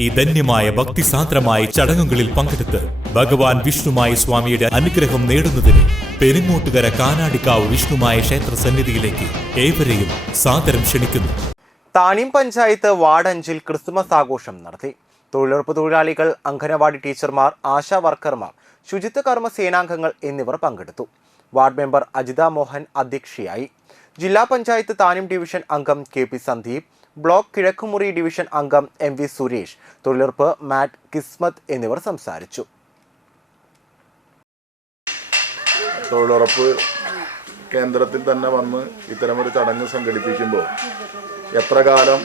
ഈ ധന്യമായ ഭക്തിസാന്ദ്രമായ ചടങ്ങുകളിൽ പങ്കെടുത്ത് ഭഗവാൻ വിഷ്ണുമായ സ്വാമിയുടെ അനുഗ്രഹം നേടുന്നതിന് പെരുങ്ങോട്ടുകര കാനാടിക്കാവ് വിഷ്ണുമായ ക്ഷേത്ര സന്നിധിയിലേക്ക് ഏവരെയും സാദരം ക്ഷണിക്കുന്നു. താനിം പഞ്ചായത്ത് വാർഡ് അഞ്ചിൽ ക്രിസ്മസ് ആഘോഷം നടത്തി. തൊഴിലുറപ്പ് തൊഴിലാളികൾ അംഗനവാടി ടീച്ചർമാർ ആശാ വർക്കർമാർ ശുചിത്വ കർമ്മ സേനാംഗങ്ങൾ എന്നിവർ പങ്കെടുത്തു. വാർഡ് മെമ്പർ അജിത മോഹൻ അധ്യക്ഷയായി. ജില്ലാ പഞ്ചായത്ത് താനിം ഡിവിഷൻ അംഗം K P Sandeep block Kizhakkumuri division അംഗം എം വി സുരേഷ് തൊഴിലുറപ്പ് മാറ്റ് കിസ്മത്ത് എന്നിവർ സംസാരിച്ചു. തൊഴിലുറപ്പ് കേന്ദ്രത്തിൽ തന്നെ വന്ന് ഇത്തരമൊരു ചടങ്ങ് സംഘടിപ്പിക്കുമ്പോൾ എത്ര കാലം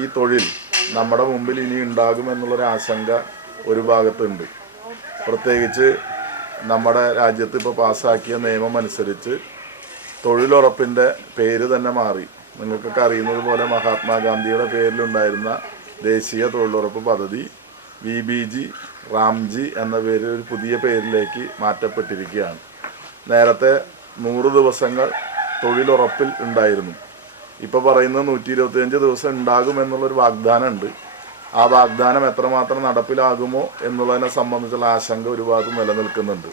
ഈ തൊഴിൽ നമ്മുടെ മുമ്പിൽ ഇനി ഉണ്ടാകും എന്നുള്ളൊരു ആശങ്ക ഒരു ഭാഗത്തുണ്ട്. പ്രത്യേകിച്ച് നമ്മുടെ രാജ്യത്ത് ഇപ്പോൾ പാസ്സാക്കിയ നിയമം അനുസരിച്ച് തൊഴിലുറപ്പിന്റെ പേര് തന്നെ മാറി. നിങ്ങൾക്കൊക്കെ അറിയുന്നത് പോലെ മഹാത്മാഗാന്ധിയുടെ പേരിലുണ്ടായിരുന്ന ദേശീയ തൊഴിലുറപ്പ് പദ്ധതി വി ബി ജി റാംജി എന്ന പേരിൽ ഒരു പുതിയ പേരിലേക്ക് മാറ്റപ്പെട്ടിരിക്കുകയാണ്. നേരത്തെ നൂറ് ദിവസങ്ങൾ തൊഴിലുറപ്പിൽ ഉണ്ടായിരുന്നു. ഇപ്പോൾ പറയുന്നത് നൂറ്റി ഇരുപത്തിയഞ്ച് ദിവസം ഉണ്ടാകും വാഗ്ദാനം ഉണ്ട് ആ വാഗ്ദാനം എത്രമാത്രം നടപ്പിലാകുമോ എന്നുള്ളതിനെ സംബന്ധിച്ചുള്ള ആശങ്ക ഒരുപാട് നിലനിൽക്കുന്നുണ്ട്.